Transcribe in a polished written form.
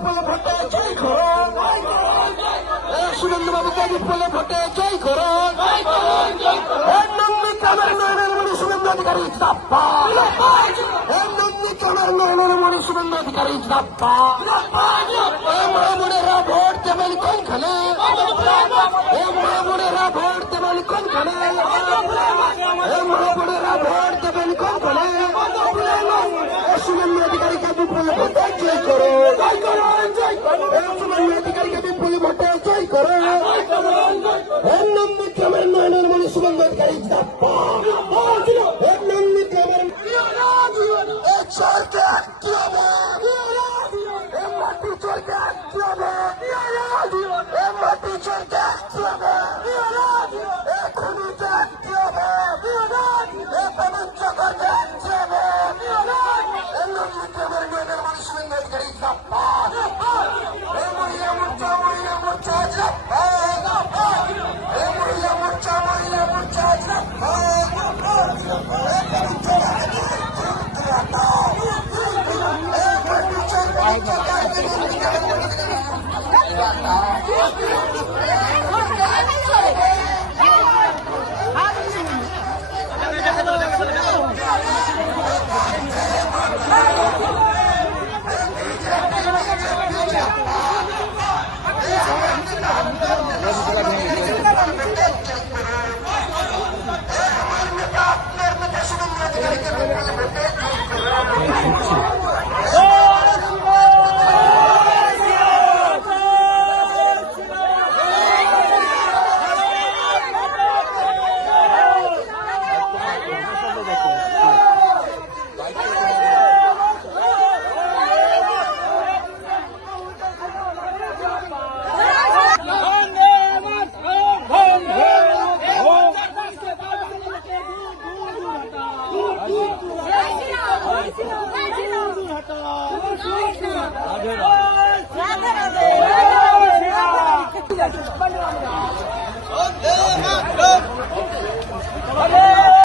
বিপুলে ভোটে জয় করুন, সুরেন্দ্রবাবুকে বিপুলে ভোটে জয় করুন, নন্দীগ্রামের নয়নের মণি শুভেন্দু অধিকারী জিন্দাবাদ, নন্দীগ্রামের নয়নের মণি শুভেন্দু অধিকারী জিন্দাবাদ। মামুনেরা ভোট দেবেন কোনখানে, মামুনেরা ভোট দেবেন কোনখানে, মামুনেরা ভোট দেবেন কোনখানে, শুভেন্দু অধিকারীকে বিপুলে ভোটে জয় করুন, শুভেন্দু অধিকারীকে বিপুলে ভোটে জয় করুন, নন্দীগ্রামের নয়নের মণি শুভেন্দু অধিকারী জিন্দাবাদ, নন্দীগ্রামের চলতে কি হবে, মাটি চলতে কি হবে, মাটি চলতে কি হবে, খুনিতে কি হবে, বাণিজ্য করতে কি হবে, নন্দীগ্রামের নয়নের মণি শুভেন্দু অধিকারী জিন্দাবাদ, মহিলা মোর্চা জিন্দাবাদ, মহিলা মোর্চা রাধে